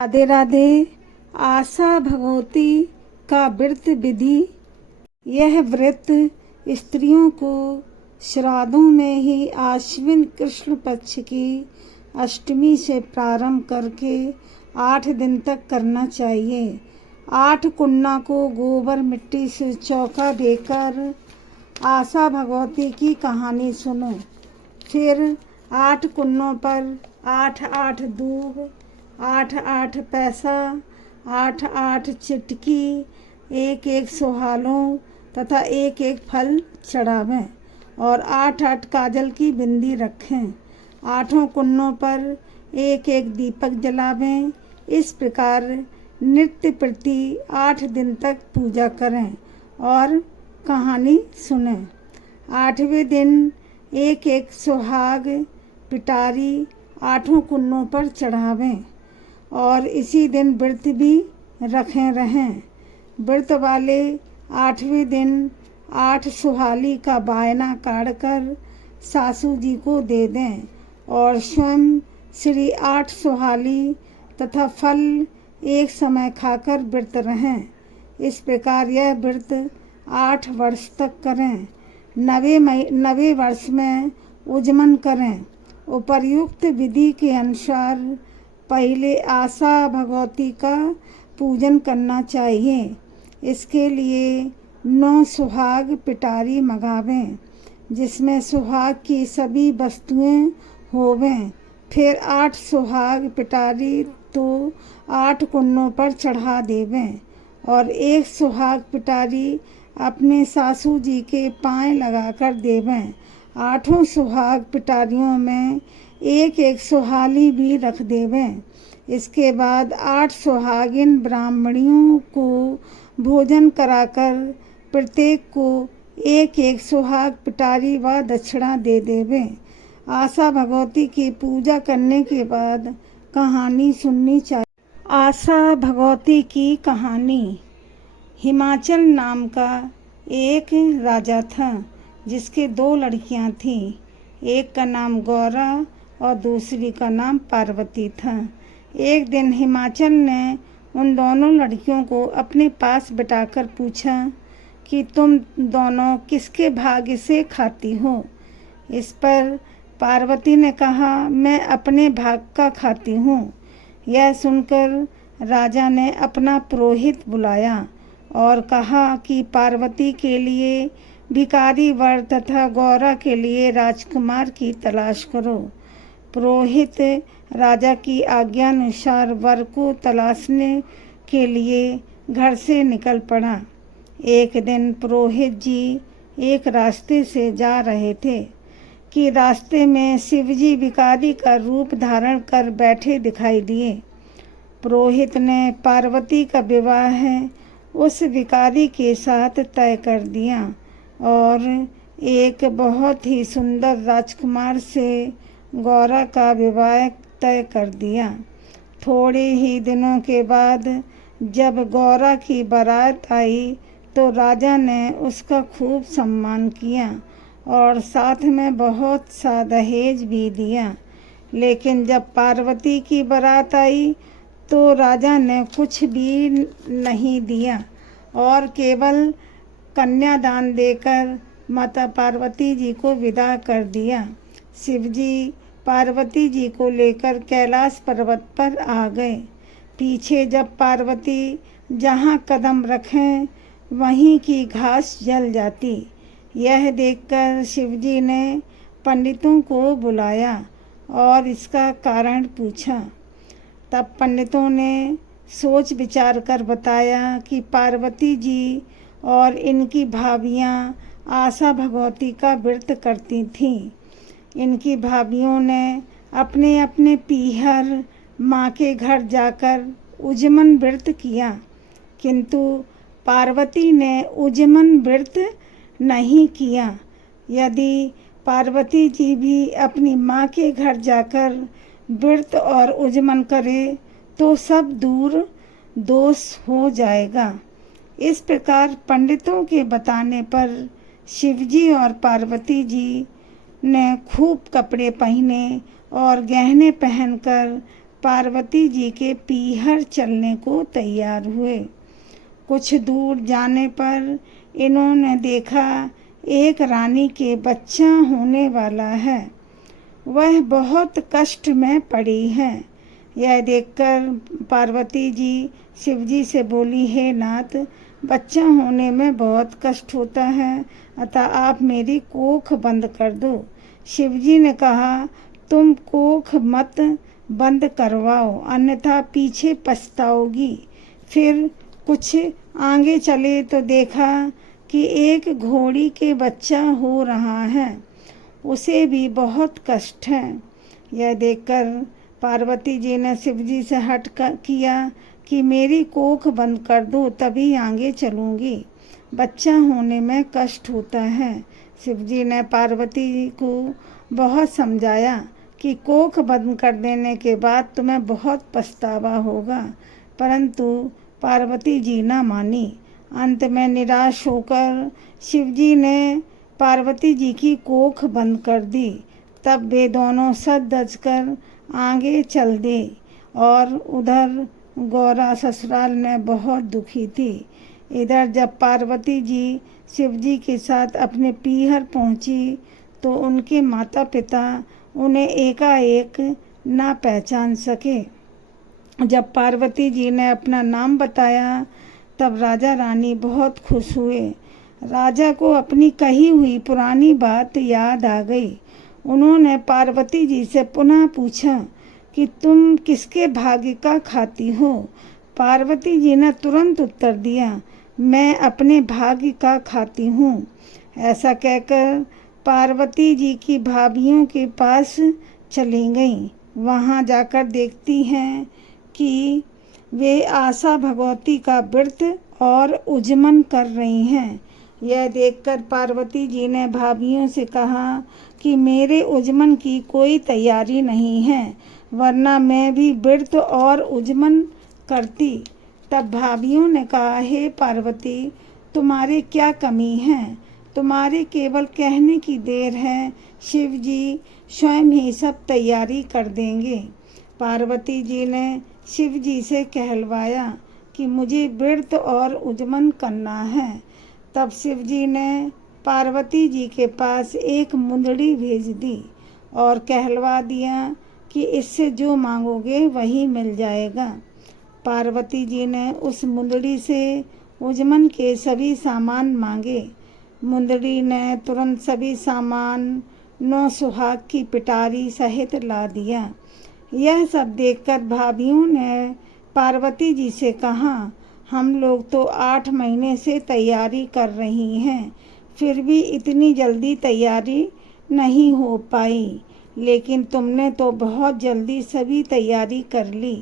राधे राधे। आशा भगवती का व्रत विधि। यह व्रत स्त्रियों को श्राद्धों में ही आश्विन कृष्ण पक्ष की अष्टमी से प्रारंभ करके 8 दिन तक करना चाहिए। 8 कुन्ना को गोबर मिट्टी से चौका देकर आशा भगवती की कहानी सुनो। फिर 8 कुन्नों पर 8-8 दूब, 8-8 पैसा, 8-8 चिटकी, 1-1 सुहालों तथा 1-1 फल चढ़ावें और 8-8 काजल की बिंदी रखें। 8 कुन्नों पर 1-1 दीपक जलावें। इस प्रकार नित्य प्रति 8 दिन तक पूजा करें और कहानी सुनें। 8वें दिन 1-1 सुहाग पिटारी 8 कुन्नों पर चढ़ावें और इसी दिन व्रत भी रखे रहें। व्रत वाले 8वें दिन 8 सुहाली का बायना काटकर सासू जी को दे दें और स्वयं श्री 8 सुहाली तथा फल एक समय खाकर व्रत रहें। इस प्रकार यह व्रत 8 वर्ष तक करें। 90 वर्ष में उजमन करें। उपर्युक्त विधि के अनुसार पहले आशा भगवती का पूजन करना चाहिए। इसके लिए 9 सुहाग पिटारी मंगावें जिसमें सुहाग की सभी वस्तुएं होवें। फिर 8 सुहाग पिटारी तो 8 कुन्नों पर चढ़ा देवें और 1 सुहाग पिटारी अपने सासू जी के पाँव लगाकर देवें। 8 सुहाग पिटारियों में 1-1 सुहाली भी रख देवें। इसके बाद 8 सुहागिन ब्राह्मणियों को भोजन कराकर प्रत्येक को 1-1 सुहाग पिटारी व दक्षिणा दे देवें। आशा भगवती की पूजा करने के बाद कहानी सुननी चाहिए। आशा भगवती की कहानी। हिमाचल नाम का एक राजा था जिसके 2 लड़कियां थीं। एक का नाम गौरा और दूसरी का नाम पार्वती था। एक दिन हिमाचल ने उन दोनों लड़कियों को अपने पास बिठाकर पूछा कि तुम दोनों किसके भाग्य से खाती हो। इस पर पार्वती ने कहा, मैं अपने भाग का खाती हूँ। यह सुनकर राजा ने अपना पुरोहित बुलाया और कहा कि पार्वती के लिए भिखारी वर तथा गौरा के लिए राजकुमार की तलाश करो। पुरोहित राजा की आज्ञानुसार वर को तलाशने के लिए घर से निकल पड़ा। एक दिन पुरोहित जी एक रास्ते से जा रहे थे कि रास्ते में शिवजी भिखारी का रूप धारण कर बैठे दिखाई दिए। पुरोहित ने पार्वती का विवाह उस भिखारी के साथ तय कर दिया और एक बहुत ही सुंदर राजकुमार से गौरा का विवाह तय कर दिया। थोड़े ही दिनों के बाद जब गौरा की बारात आई तो राजा ने उसका खूब सम्मान किया और साथ में बहुत सा दहेज भी दिया। लेकिन जब पार्वती की बारात आई तो राजा ने कुछ भी नहीं दिया और केवल कन्यादान देकर माता पार्वती जी को विदा कर दिया। शिवजी पार्वती जी को लेकर कैलाश पर्वत पर आ गए। पीछे जब पार्वती जहाँ कदम रखें वहीं की घास जल जाती। यह देखकर शिवजी ने पंडितों को बुलाया और इसका कारण पूछा। तब पंडितों ने सोच विचार कर बताया कि पार्वती जी और इनकी भाभियाँ आशा भगवती का व्रत करती थीं। इनकी भाभियों ने अपने अपने पीहर माँ के घर जाकर उजमन व्रत किया, किंतु पार्वती ने उजमन व्रत नहीं किया। यदि पार्वती जी भी अपनी माँ के घर जाकर व्रत और उजमन करे तो सब दूर दोष हो जाएगा। इस प्रकार पंडितों के बताने पर शिवजी और पार्वती जी ने खूब कपड़े पहने और गहने पहनकर पार्वती जी के पीहर चलने को तैयार हुए। कुछ दूर जाने पर इन्होंने देखा एक रानी के बच्चा होने वाला है, वह बहुत कष्ट में पड़ी है। यह देखकर पार्वती जी शिव जी से बोली, हे नाथ, बच्चा होने में बहुत कष्ट होता है, अतः आप मेरी कोख बंद कर दो। शिव जी ने कहा, तुम कोख मत बंद करवाओ, अन्यथा पीछे पछताओगी। फिर कुछ आगे चले तो देखा कि एक घोड़ी के बच्चा हो रहा है, उसे भी बहुत कष्ट है। यह देखकर पार्वती जी ने शिव जी से हट किया कि मेरी कोख बंद कर दो, तभी आगे चलूँगी, बच्चा होने में कष्ट होता है। शिव जी ने पार्वती जी को बहुत समझाया कि कोख बंद कर देने के बाद तुम्हें बहुत पछतावा होगा, परंतु पार्वती जी न मानी। अंत में निराश होकर शिव जी ने पार्वती जी की कोख बंद कर दी। तब वे दोनों सज धज कर आगे चल दे और उधर गौरा ससुराल में बहुत दुखी थी। इधर जब पार्वती जी शिव जी के साथ अपने पीहर पहुंची तो उनके माता पिता उन्हें एकाएक ना पहचान सके। जब पार्वती जी ने अपना नाम बताया तब राजा रानी बहुत खुश हुए। राजा को अपनी कही हुई पुरानी बात याद आ गई। उन्होंने पार्वती जी से पुनः पूछा कि तुम किसके भाग्य का खाती हो? पार्वती जी ने तुरंत उत्तर दिया, मैं अपने भाग्य का खाती हूँ। ऐसा कहकर पार्वती जी की भाभियों के पास चली गईं। वहाँ जाकर देखती हैं कि वे आशा भगवती का व्रत और उजमन कर रही हैं। यह देखकर पार्वती जी ने भाभियों से कहा कि मेरे उजमन की कोई तैयारी नहीं है, वरना मैं भी व्रत और उजमन करती। तब भाभियों ने कहा, हे पार्वती, तुम्हारे क्या कमी है? तुम्हारे केवल कहने की देर है, शिव जी स्वयं ही सब तैयारी कर देंगे। पार्वती जी ने शिव जी से कहलवाया कि मुझे व्रत और उजमन करना है। तब शिव जी ने पार्वती जी के पास एक मुंदड़ी भेज दी और कहलवा दिया कि इससे जो मांगोगे वही मिल जाएगा। पार्वती जी ने उस मुंदड़ी से उजमन के सभी सामान मांगे। मुंदड़ी ने तुरंत सभी सामान 9 सुहाग की पिटारी सहित ला दिया। यह सब देखकर भाभियों ने पार्वती जी से कहा, हम लोग तो 8 महीने से तैयारी कर रही हैं, फिर भी इतनी जल्दी तैयारी नहीं हो पाई, लेकिन तुमने तो बहुत जल्दी सभी तैयारी कर ली।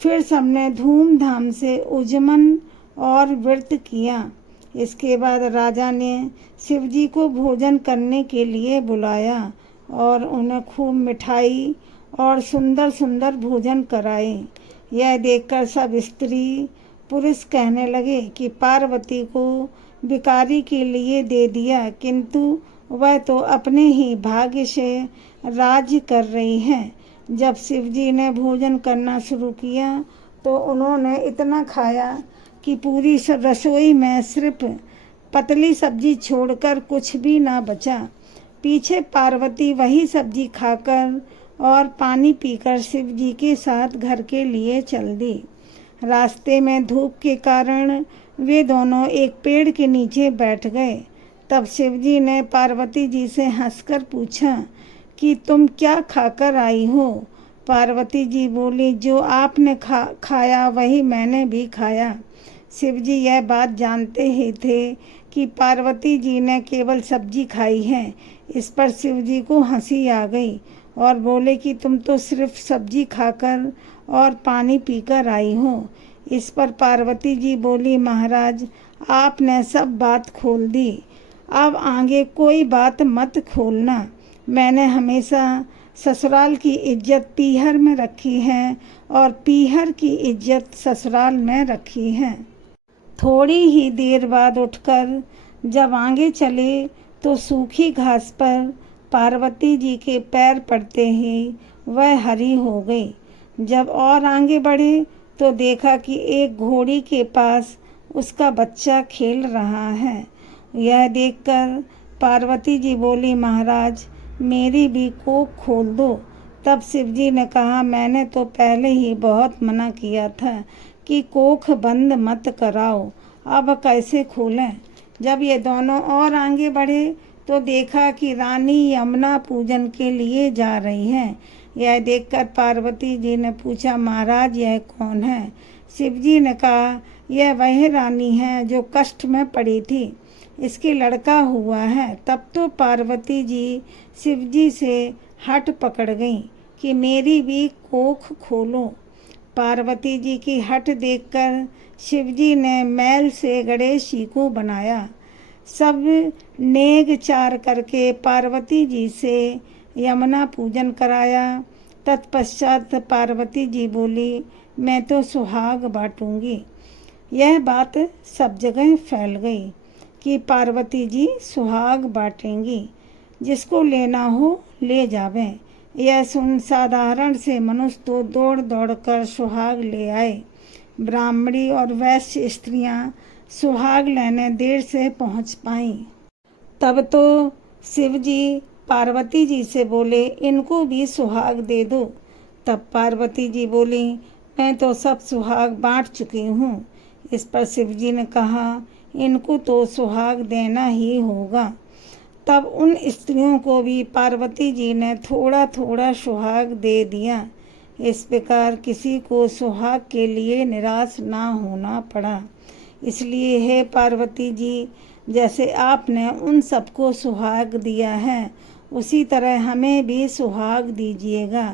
फिर सबने धूमधाम से उजमन और व्रत किया। इसके बाद राजा ने शिव जी को भोजन करने के लिए बुलाया और उन्हें खूब मिठाई और सुंदर सुंदर भोजन कराए। यह देखकर सब स्त्री पुरुष कहने लगे कि पार्वती को भिखारी के लिए दे दिया, किंतु वह तो अपने ही भाग्य से राज्य कर रही है। जब शिव जी ने भोजन करना शुरू किया तो उन्होंने इतना खाया कि पूरी रसोई में सिर्फ पतली सब्जी छोड़कर कुछ भी ना बचा। पीछे पार्वती वही सब्जी खाकर और पानी पीकर शिव जी के साथ घर के लिए चल दी। रास्ते में धूप के कारण वे दोनों एक पेड़ के नीचे बैठ गए। तब शिव जी ने पार्वती जी से हंसकर पूछा कि तुम क्या खाकर आई हो? पार्वती जी बोली, जो आपने खाया वही मैंने भी खाया। शिव जी यह बात जानते ही थे कि पार्वती जी ने केवल सब्जी खाई है। इस पर शिव जी को हंसी आ गई और बोले कि तुम तो सिर्फ सब्जी खाकर और पानी पीकर आई हो। इस पर पार्वती जी बोली, महाराज, आपने सब बात खोल दी, अब आगे कोई बात मत खोलना। मैंने हमेशा ससुराल की इज्जत पीहर में रखी है और पीहर की इज्जत ससुराल में रखी है। थोड़ी ही देर बाद उठकर जब आगे चले तो सूखी घास पर पार्वती जी के पैर पड़ते ही वह हरी हो गई। जब और आगे बढ़े तो देखा कि एक घोड़ी के पास उसका बच्चा खेल रहा है। यह देखकर पार्वती जी बोली, महाराज मेरी भी कोख खोल दो। तब शिव जी ने कहा, मैंने तो पहले ही बहुत मना किया था कि कोख बंद मत कराओ, अब कैसे खोलें। जब ये दोनों और आगे बढ़े तो देखा कि रानी यमुना पूजन के लिए जा रही है। यह देखकर पार्वती जी ने पूछा, महाराज यह कौन है? शिव जी ने कहा, यह वह रानी है जो कष्ट में पड़ी थी, इसके लड़का हुआ है। तब तो पार्वती जी शिव जी से हठ पकड़ गई कि मेरी भी कोख खोलो। पार्वती जी की हठ देखकर शिव जी ने मैल से गणेश जी को बनाया। सब नेग चार करके पार्वती जी से यमुना पूजन कराया। तत्पश्चात पार्वती जी बोली, मैं तो सुहाग बांटूंगी। यह बात सब जगह फैल गई कि पार्वती जी सुहाग बांटेंगी, जिसको लेना हो ले जावें। यह सुन साधारण से मनुष्य तो दौड़ दौड़ कर सुहाग ले आए। ब्राह्मणी और वैश्य स्त्रियां सुहाग लेने देर से पहुंच पाईं। तब तो शिव जी पार्वती जी से बोले, इनको भी सुहाग दे दो। तब पार्वती जी बोली, मैं तो सब सुहाग बांट चुकी हूँ। इस पर शिव जी ने कहा, इनको तो सुहाग देना ही होगा। तब उन स्त्रियों को भी पार्वती जी ने थोड़ा थोड़ा सुहाग दे दिया। इस प्रकार किसी को सुहाग के लिए निराश ना होना पड़ा। इसलिए हे पार्वती जी, जैसे आपने उन सबको सुहाग दिया है, उसी तरह हमें भी सुहाग दीजिएगा।